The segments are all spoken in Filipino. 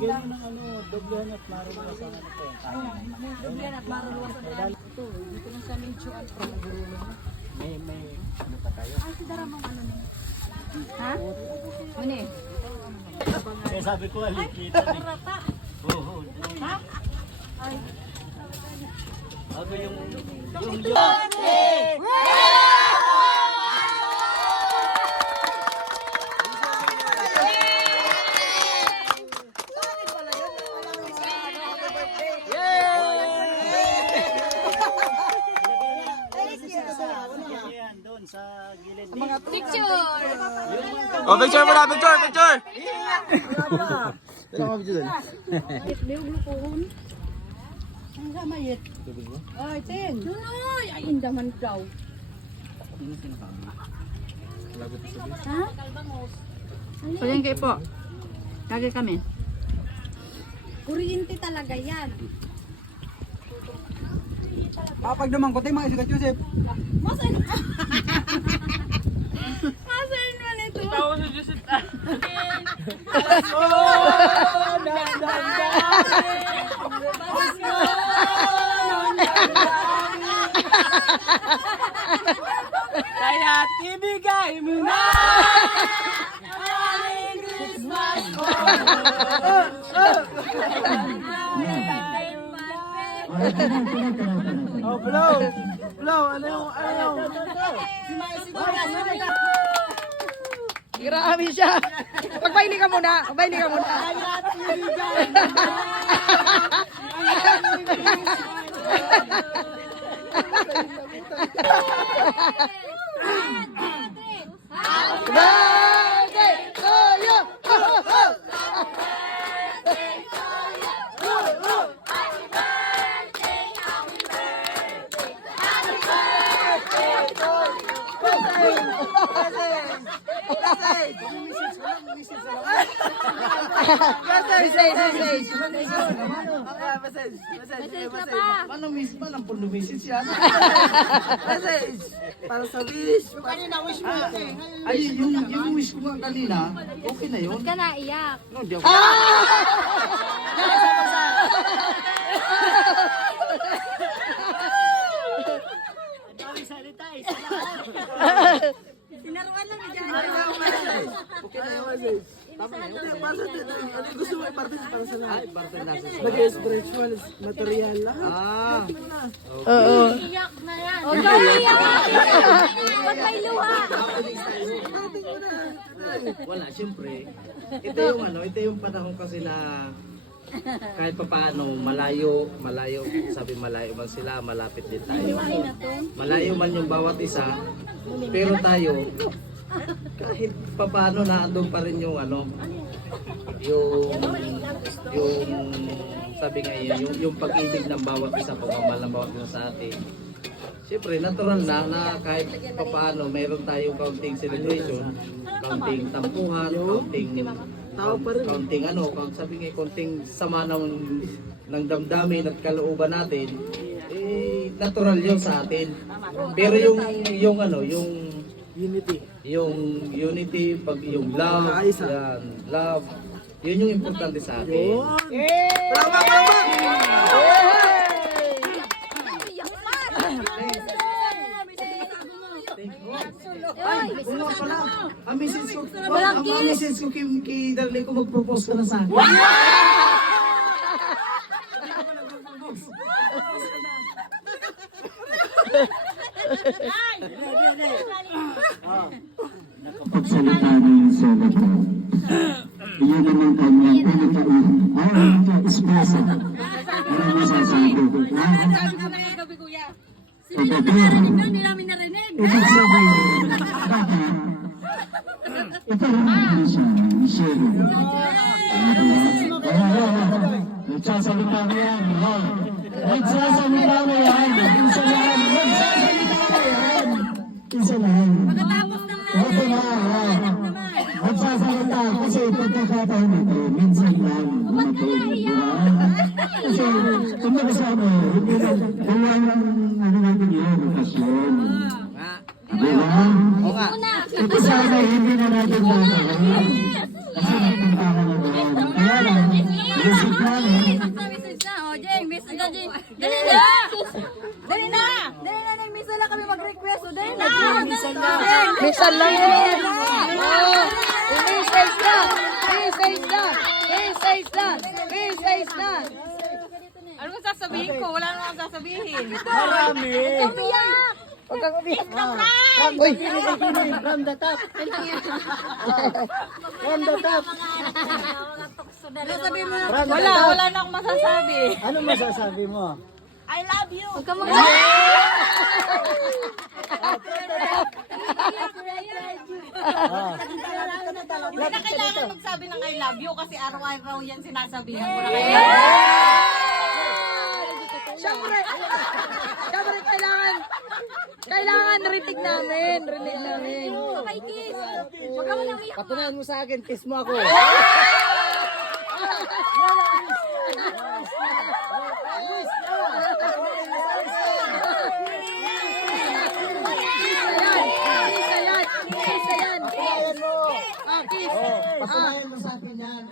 Bigyan mo ng ano, doblehan at marunong sa ano po. Doblehan at marunong sa dali. Ito, dito lang sa medyo at May ano pa tayo? ay, si Daramang ano na. Ha? Ano eh? Kaya sabi ko, alikita. Rata. Oo. Ha? Ay. Ako yung doon sa gilid. Picture! Oh, picture mo na, picture, picture! May uglukuhon. Ang gamayit. Ay, Tin. Nunoy! Ay, indaman daw. Ha? Pwede kayo po. Lagi kami. Kuryente talaga yan. Pag naman ko tayo mga isikat Joseph. Masan? Masan mo nito? Tawa si Joseph. Kaya ibigay mo na! Oh, blow! Blow! Ano yung Grabe siya. Magpaili ka muna. Magpaili ka muna. Birthday to you. Message. Manang puno message yan. Message! Para sa wish. Kanina wish mo ay, yung wish ko nga kanina, okay na yun. Huwag ka naiyak. No, di ako. Sinaruan lang ni Jana. Okay na yung message. Tama na yun. Para sa atin, ano yung gusto mo i-parte para sa lahat? Nag-spiritual material lahat. Oo. Iyak na yan. Huwag ka iyak. Ba't may luha? Wala, siyempre. Ito yung panahon kasi na kahit pa paano, malayo, sabi malayo man sila, malapit din tayo. Malayo man yung bawat isa, pero tayo, kahit pa paano naandun pa rin yung yung sabi nga yung pag-ibig ng bawat isa, pagmamahal ng bawat isa sa atin. Siyempre, natural na kahit pa paano, mayroon tayong counting celebration, counting tampuhan, counting sabi nga, counting sama ng damdamin at kalooban natin, natural yun sa atin. Pero yung unity, pag yung love, yun yung importante sa atin. Ang message ko kay Darlene ko mag-propose ka na sa akin. Pagsalita niya yung celebrant. Iyon naman kanyang pinaka-esposa. Ano masasabi ko? Sino namin narinig na? Hindi namin narinig. Ibig sabihin, ito rin ang siya, Michelle. Nagsasalita mo yan. Nagsasalita mo yan. Isa lang. Isa lang. Pagkatapos ng Okay na. Nagsasalita kasi pagkakataon ito, minsan lang. Huwag ka naiyak. Kasi kung makasama, hindi lang, walang ano natin yun, okasyon. Diba? Ito sana hindi na natin gagawin. Kasi nagpunta ka na doon. Kaya lang, Jane. Dali na! Dali na! Dali na, minsan lang kami mag-request. So, dali na! Minsan lang. Minsan lang yun. Oh, message na. Message na. Message na. Message na. Ano mo sasabihin ko? Wala naman akong sasabihin. Marami. Umiyak! Huwag kang umiyak. Uy! From the top. From the top. Sabihin mo na. From the Wala, top. wala na akong masasabi. Ano masasabi mo? I love you! Huwag ka mag- Ah. Hindi na kailangan magsabi ng I love you kasi araw-araw yan sinasabihan ko na kayo. Siyempre, kailangan rinig namin. Okay, kiss! Huwag ka mo nang iyak. Patunayan mo sa akin, kiss mo ako. Patunayan mo sa akin yan.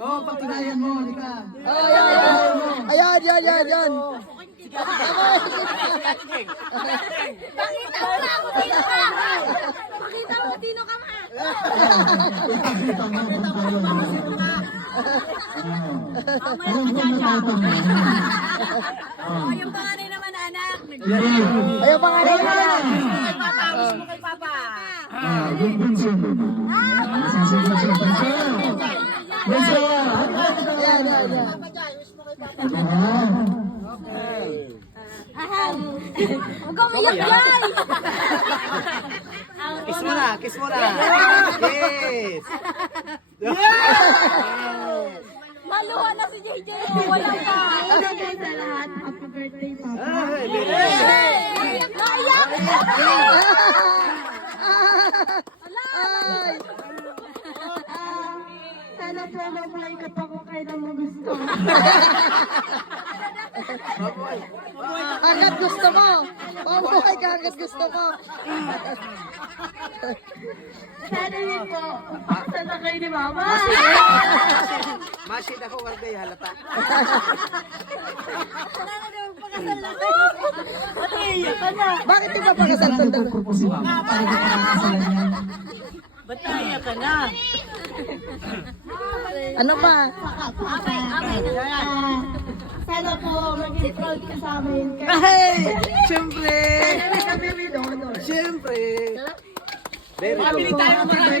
Oh, patunayan mo, halika. Ayan. Pakita mo na ako dino ka! Pakita mo dino ka ma! Oh, yung panganay naman anak. Ayaw pa nga rin. Kay Papa, wish mo kay Papa. Yung bunso mo na. Sasagot sa bunso. Bunso! Ayan. Huwag ka umiyak yan! Kiss mo na, kiss mo na. Yes. Maluha na si JJ. Wala pa. Ay, Naiyak! Naiyak! Sana po mabuhay ka pa kung kailan mo gusto. Hanggat gusto mo. Mabuhay ka hanggat gusto mo. Sana rin po, sana kayo ni Mama. Masid ako, Warday, halata. Bakit di ba pakasal to? Si Mama, para ka pakakasalan yan. Ba't naiyak ka na? Ano pa? Sana po maging proud ka sa amin. Ay! Siyempre! Kami minonor. Siyempre! Very good. Ay!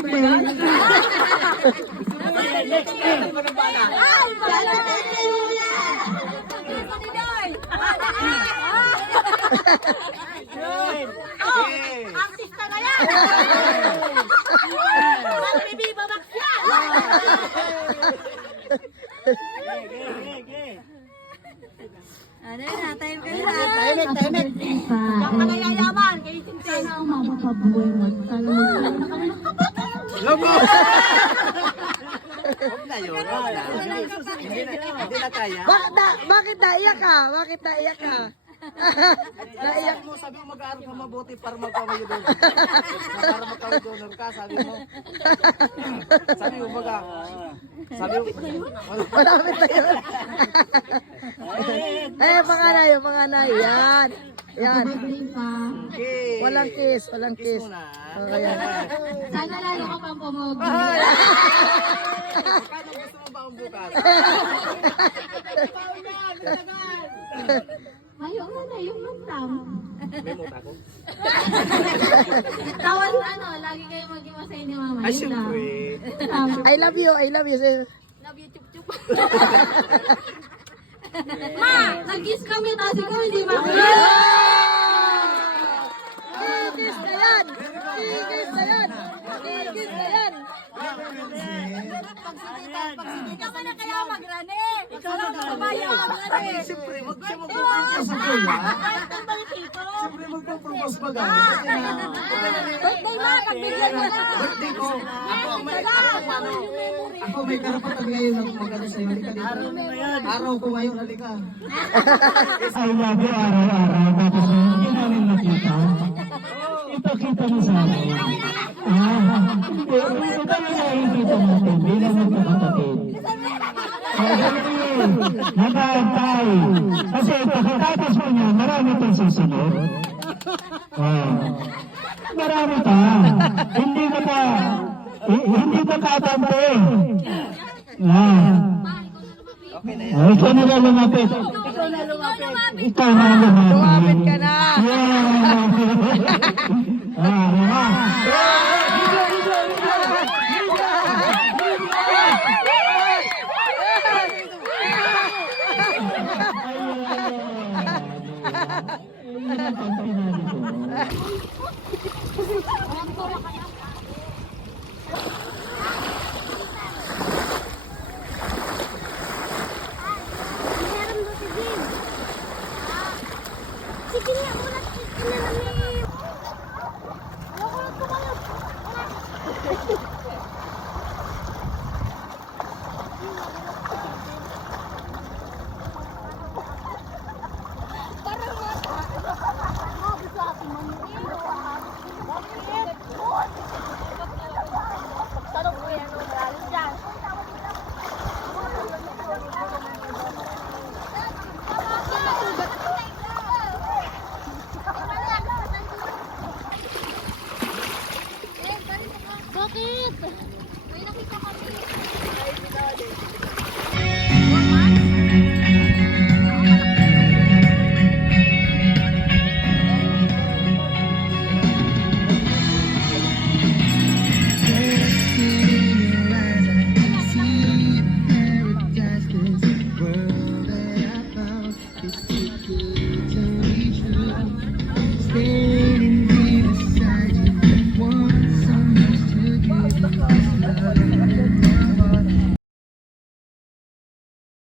Wala na! Artista na yan! Magbibiba Max yan! Ano na, time ka na. Tahimik. Diyan ka na yayaman, kay Tintin. Sana umabot pa buhay mo. Sana magkaroon na kami ng kapatid. Logo! Huwag na yun, huwag na. Hindi na kaya. Bakit naiyak ka? Bakit naiyak ka? Naiyak. Sabi mo, mag-aaral ka mabuti para magpamayo doon. Para magpamayo ka, sabi mo. Sabi mo, sabi mo, Malapit na yun. Ay, yung panganay. Yan. kiss. Walang kiss. Kiss mo na. Okay, yan. Sana lalo ka pang pumogi. Paano gusto mo ba ang bukas? Ayun na, yung lutam. May muta ko? Tawan lagi kayo maging masaya ni Mama. Ay, Yun lang. syempre. I love you. Love you, chup chup. Ma! Nag-kiss kami, tapos ikaw hindi ba? Kiss na yan. Kiss na yan. Kiss na yan. Ikaw ka na kaya magrane. Ikaw na kababayan magrane. Siyempre, siya magpapropose sa kuya. Siyempre, magpapropose pa gano'n. Birthday na, pagbigyan mo na. Birthday ko. Ako may karapatan ngayon na mag-ano sa'yo. Halika dito. Araw ko ngayon, halika. I love you araw-araw. Tapos hindi namin makita. Ipakita mo sa akin. Ito yung nakikita natin. hindi ka tatante. Ikaw na lang lumapit. Ikaw na lumapit. Lumapit ka na. Yeah.